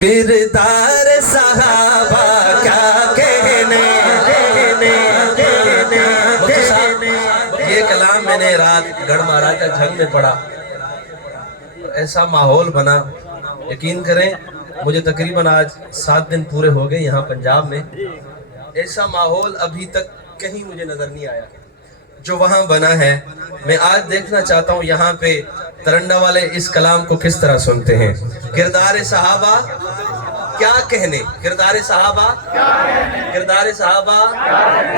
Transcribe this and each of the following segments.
किरदार सहाबा क्या कहने। ये कलाम मैंने रात गढ़मारा का झंग में पढ़ा, ऐसा माहौल बना, यकीन करें मुझे तकरीबन आज 7 दिन पूरे हो गए यहाँ पंजाब में। ऐसा माहौल अभी तक कहीं मुझे नजर नहीं आया जो वहाँ बना है। मैं आज देखना चाहता हूँ यहाँ पे तरंडा वाले इस कलाम को किस तरह सुनते हैं। किरदार सहाबा क्या कहने, किरदार सहाबा, किरदार सहाबा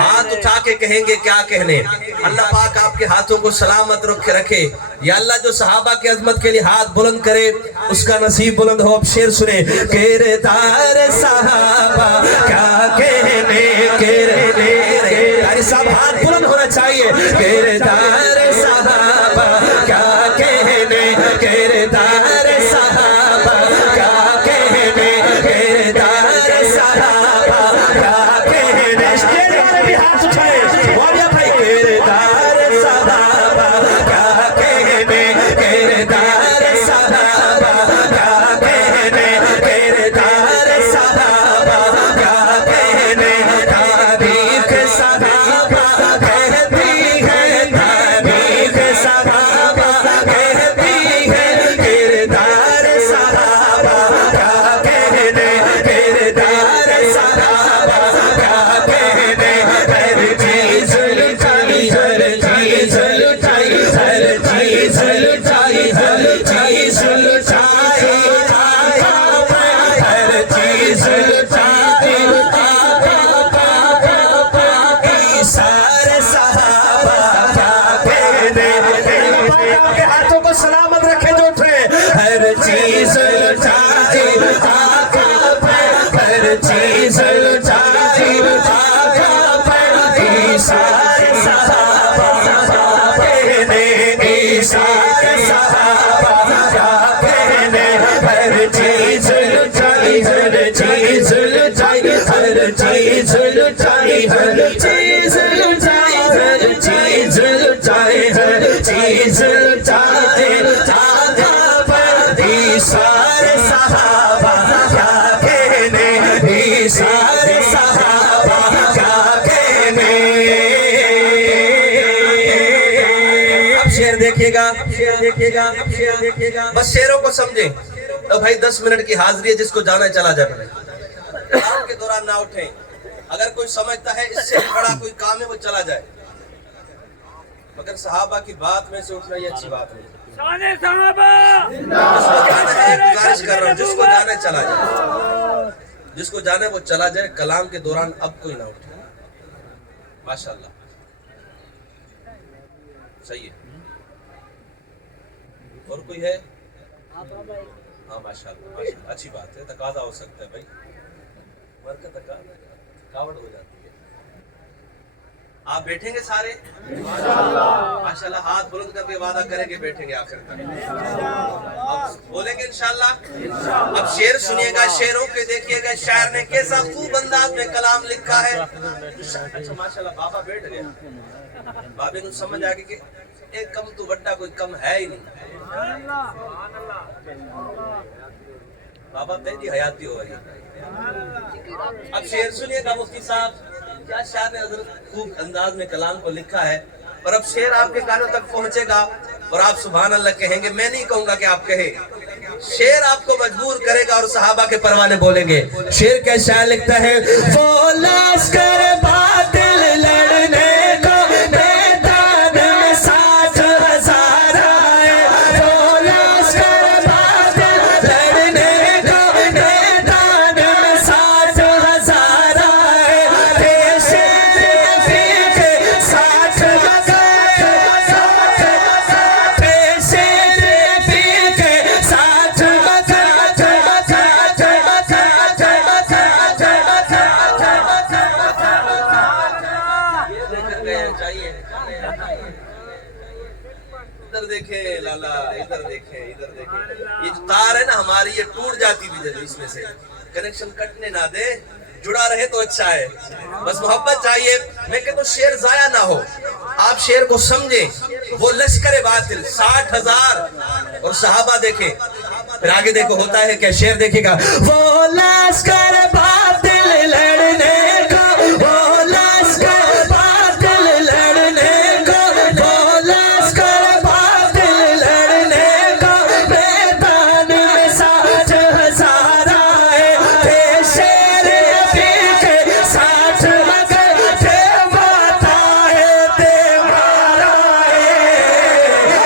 हाथ उठा के कहेंगे क्या कहने। अल्लाह पाक आपके हाथों को सलामत रखे। या अल्लाह जो सहाबा की अजमत के लिए हाथ बुलंद करे उसका नसीब बुलंद हो। अब शेर सुने। किरदार सहाबा क्या कहने, किरदार सब हाथ बुलंद होना चाहिए। किरदार सहाबा क्या कहने, किरदार सहाबा क्या कहने, किरदार सहाबा क्या कहने। स्टेज वाले भी हाथ उठाए, वालिया भाई। किरदार सहाबा क्या कहने, किरदार सहाबा क्या कहने, किरदार सहाबा क्या कहने। तारीख सहाबा कहती है, तारीख सहाबा कहती है, किरदार सहाबा क्या कहने, किरदार सहाबा क्या कहने। हर चीज लुटाई, हर चीज लुटाई, हर चीज लुटाई, हर चीज लुटाई, हर चीज लुटाई। सारे सहाबा क्या कहने। आपके हाथों को सलामत रखे जो उठे। हर चीज लुटाई, हर चीज लुटाई, सारे सहाबा कहने, सारे सहाबा क्या कहने। हर चीज लुटाई, हर चीज लुटाई, हर चीज लुटाई, हर चीज लुटाई, हर चीज लुटाई, हर चीज लुटाई। सारे सहाबा क्या कहने, सारे सहाबा क्या कहने। अब शेर देखिएगा, शेर देखिएगा, शेर देखिएगा। बस शेरों को समझे तो भाई 10 मिनट की हाजिरी है, जिसको जाना है चला जाए। काम के दौरान ना उठें। अगर कोई समझता है इससे बड़ा कोई काम है वो चला जाए, मगर सहाबा की बात में से उठना ये अच्छी बात नहीं। जिसको जाना है, गुजारिश कर रहा हूँ, जिसको जाना है चला जाए, जिसको जाना है वो चला जाए। कलाम के दौरान अब कोई ना उठे। माशाल्लाह, सही है। और कोई है? हाँ माशाल्लाह, माशाल्लाह, अच्छी बात है। तकाजा हो सकता है भाई, वर्क तकाजा, थकावट हो जाती है। आप बैठेंगे सारे माशाल्लाह। हाथ बुलंद करके वादा करेंगे बैठेंगे आखिर तक। अब बोलेंगे इंशाल्लाह। अब शेर सुनिएगा, शेरों के देखिएगा शायर ने कैसा खूब अंदाज में कलाम लिखा है। अच्छा माशाल्लाह, बाबा बैठ गया। बाबे को समझ आ गई कि एक कम तो बड्डा कोई कम है ही नहीं। बाबा तेरी हयाती हो रही है। अब शेर सुनिएगा मुफ्ती साहब, क्या शायर ने हजरत खूब अंदाज में कलाम को लिखा है। और अब शेर आपके कानों तक पहुंचेगा और आप सुभान अल्लाह कहेंगे। मैं नहीं कहूंगा कि आप कहे, शेर आपको मजबूर करेगा और सहाबा के परवाने बोलेंगे। शेर क्या शायर लिखता है। वो लश्कर बातिल लड़ने को मैदान में 60,000 आए। वो लश्कर बातिल लड़ने को मैदान में 60,000 आए। पेशे फीके 60 पेशे फीके 60 इधर देखे लाला, इधर देखे, इधर देखे। ये जो तार है ना हमारी, ये टूट जाती भी है, इसमें से कनेक्शन कटने ना दे, जुड़ा रहे तो अच्छा है। बस मोहब्बत चाहिए। मैं कहता हूँ शेर जाया ना हो। आप शेर को समझे। वो लश्कर बातिल 60,000 और सहाबा देखे پھر آگے دیکھو ہوتا ہے کہ شعر دیکھے گا وہ لشکر باطل لڑنے کو وہ لشکر باطل لڑنے کو وہ لشکر باطل لڑنے کو میدان میں 60,000 آئے تھے شیر نبی کے 60 مگر تھے بات آئے تھے مارا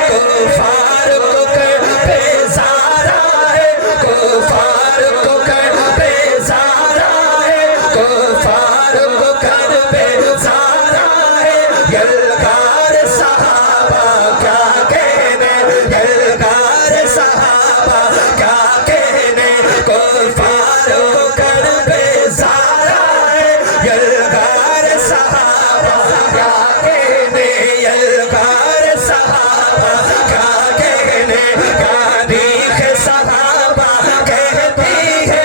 کفار کو کر بیزار آئے کفار کو کر بیزار آئے کفار کو کر بیزار آئے یلغار صحابہ کیا کہنے یلغار صحابہ کیا کہنے کفار کو کر بیزار آئے یلغار صحابہ کیا کہنے یلغار صحابہ کیا کہنے تاریخ صحابہ کہتی ہے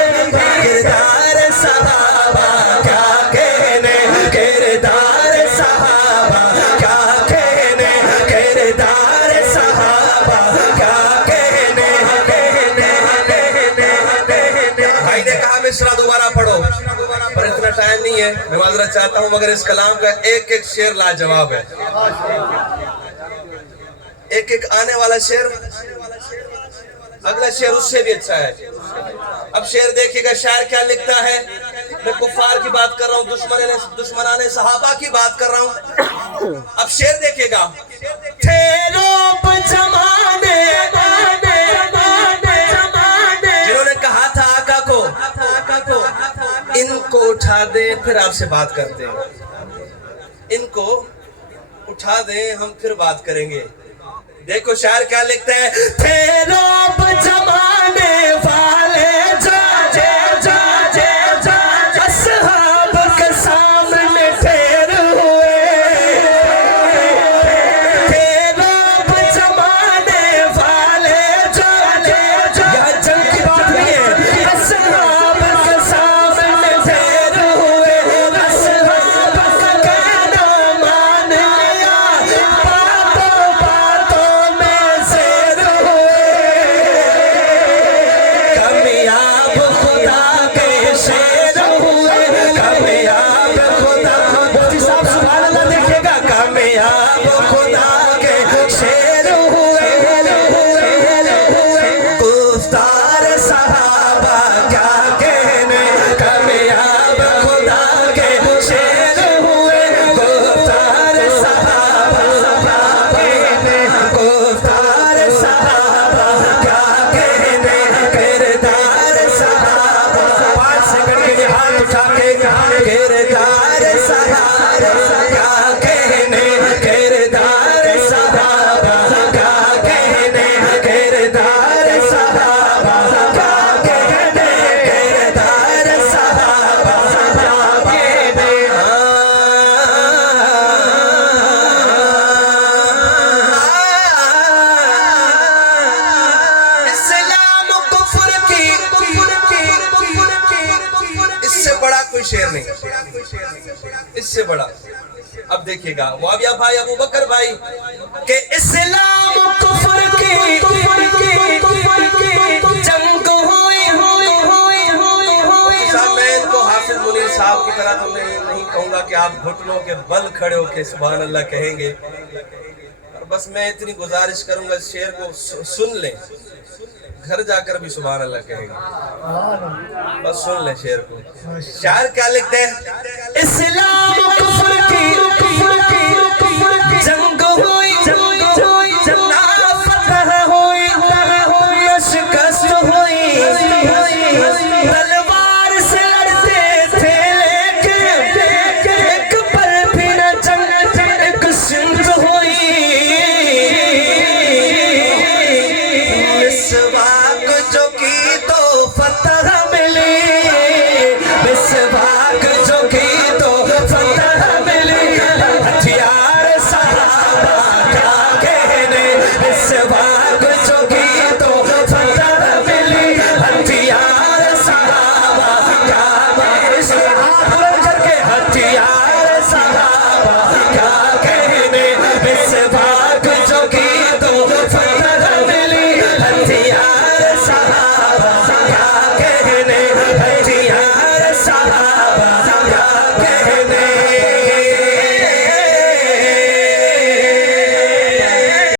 کردار صحابہ کیا کہنے کردار صحابہ کیا کہنے کردار صحابہ کیا کہنے بھائی نے کہا مصرع دوبارہ پڑھو پر اتنا ٹائم نہیں ہے میں معذرت چاہتا ہوں مگر اس کلام کا ایک ایک شعر لاجواب ہے ایک ایک آنے والا شعر اگلا شعر اس سے بھی اچھا ہے اب شعر دیکھیے گا شاعر کیا لکھتا ہے میں کفار کی بات کر رہا ہوں دشمنان صحابہ کی بات کر رہا ہوں اب شعر دیکھیے گا تھے روپ زمانے جنہوں نے کہا تھا آقا کو ان کو اٹھا دیں پھر آپ سے بات کرتے ہیں ان کو اٹھا دیں ہم پھر بات کریں گے دیکھو شاعر کیا لکھتا ہے تھے روپ زمانے والے اصحاب کے سامنے ٹھہر ہوئے تھے روپ زمانے والے یہاں جنگ کی بات نہیں ہے اصحاب کے سامنے ٹھہر ہوئے اصحاب کا کہنا مان لیا باتوں باتوں میں زیر ہوئے کامیاب خدا کے شیر ہوئے کامیاب خدا مفتی صاحب سبحان اللہ دیکھئے گا کامیاب خدا کے شیر ہوئے گفتار صحابہ کیا کہنے کامیاب خدا کے شیر ہوئے گفتار صحابہ کیا کہنے گفتار صحابہ کیا کہنے کردار صحابہ 5 سیکنڈ کے لیے ہاتھ اٹھا کے کردار صحابہ کیا کہنے کردار صحابہ کیا کہنے کردار صحابہ کیا کہنے کردار صحابہ کیا کہنے اسلام کفر کی اس سے بڑا کوئی شعر نہیں اس سے بڑا اب دیکھیے گا معاویہ بھائی ابو بکر بھائی کہ اسلام کفر کی جنگ ہوئی صاحب میں ان کو حافظ منیر صاحب کی طرح تو نہیں کہوں گا کہ آپ گھٹنوں کے بل کھڑے ہو کے سبحان اللہ کہیں گے اور بس میں اتنی گزارش کروں گا اس شعر کو سن لیں گھر جا کر بھی سبحان اللہ کہیں گے بس سن لیں شعر کو شاعر کیا لکھتے ہیں اسلام کفر کی جنگ ہوئی نہ فتح ہوئی نہ شکست ہوئی